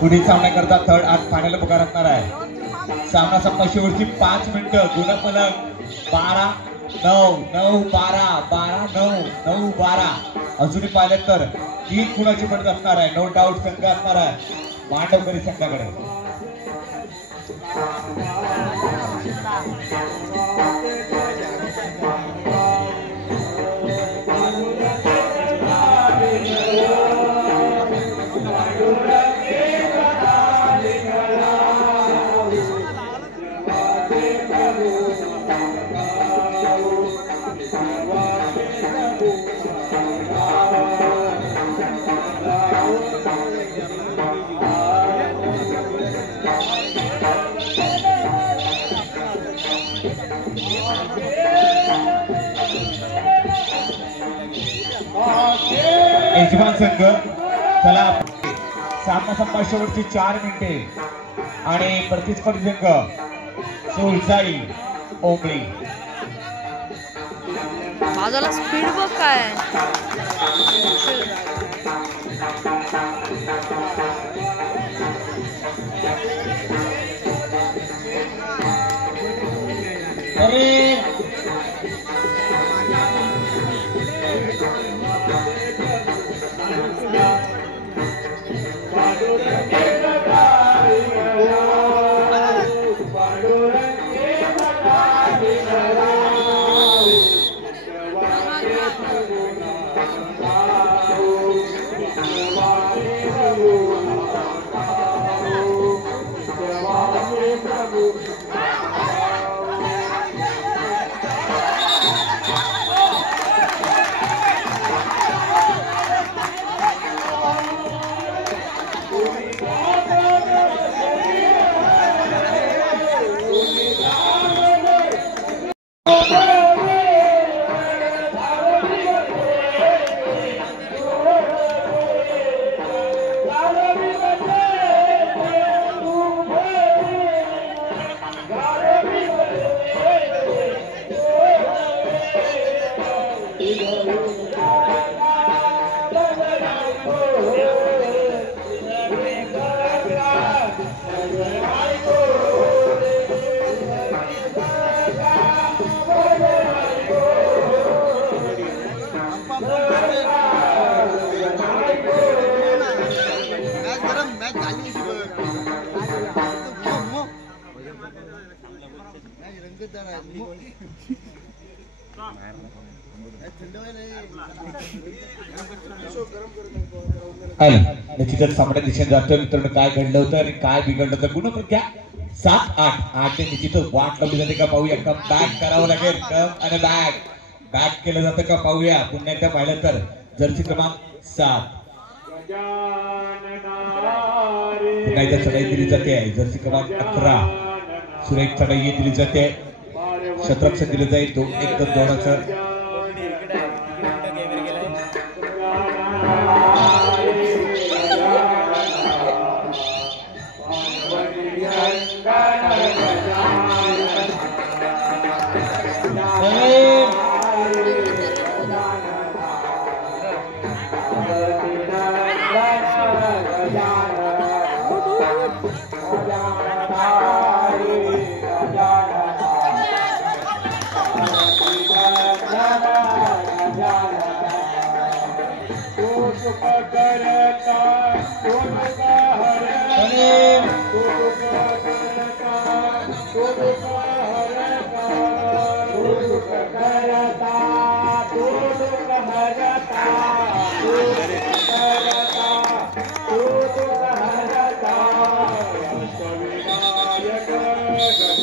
पुढील सामन्याकरता थर्ड आज फायनल पुकार असणार आहे। सामना संपता शेवटची 5 मिनिटं। गुणफलक 12-9-12-12-9-9-12। अजूनही पाहिलं तर 3 गुणाची पडत असणार आहे। नो डाऊट संघ असणार आहे मांडवकरी संघाकडे। यजमान संघ चला सामना संपा शेवटची 4 मिनिटे आणि प्रतिस्पर्धी संघ सोलसाई ओंबळी। माझा स्पीड बघ काय अरे निश्चितच सामन्या दिशेने जातोय मित्रांनो। काय घडलं होतं आणि काय बिघडलं होतं गुणसंख्या 7-8 ने निश्चितच वाट लावली जाते का पाहूया। कम बॅक करावं लागेल। कम आणि बॅक केलं जातं का पाहूया। पुन्हा एकदा पाहिलं तर जर्सी क्रमांक 7 पुन्हा एकदा चढाई दिली जाते जर्सी क्रमांक 11 सुरेख चढाई दिली जाते शतरक्षण दिलं जाईल तो एकदम जोराचं विनायक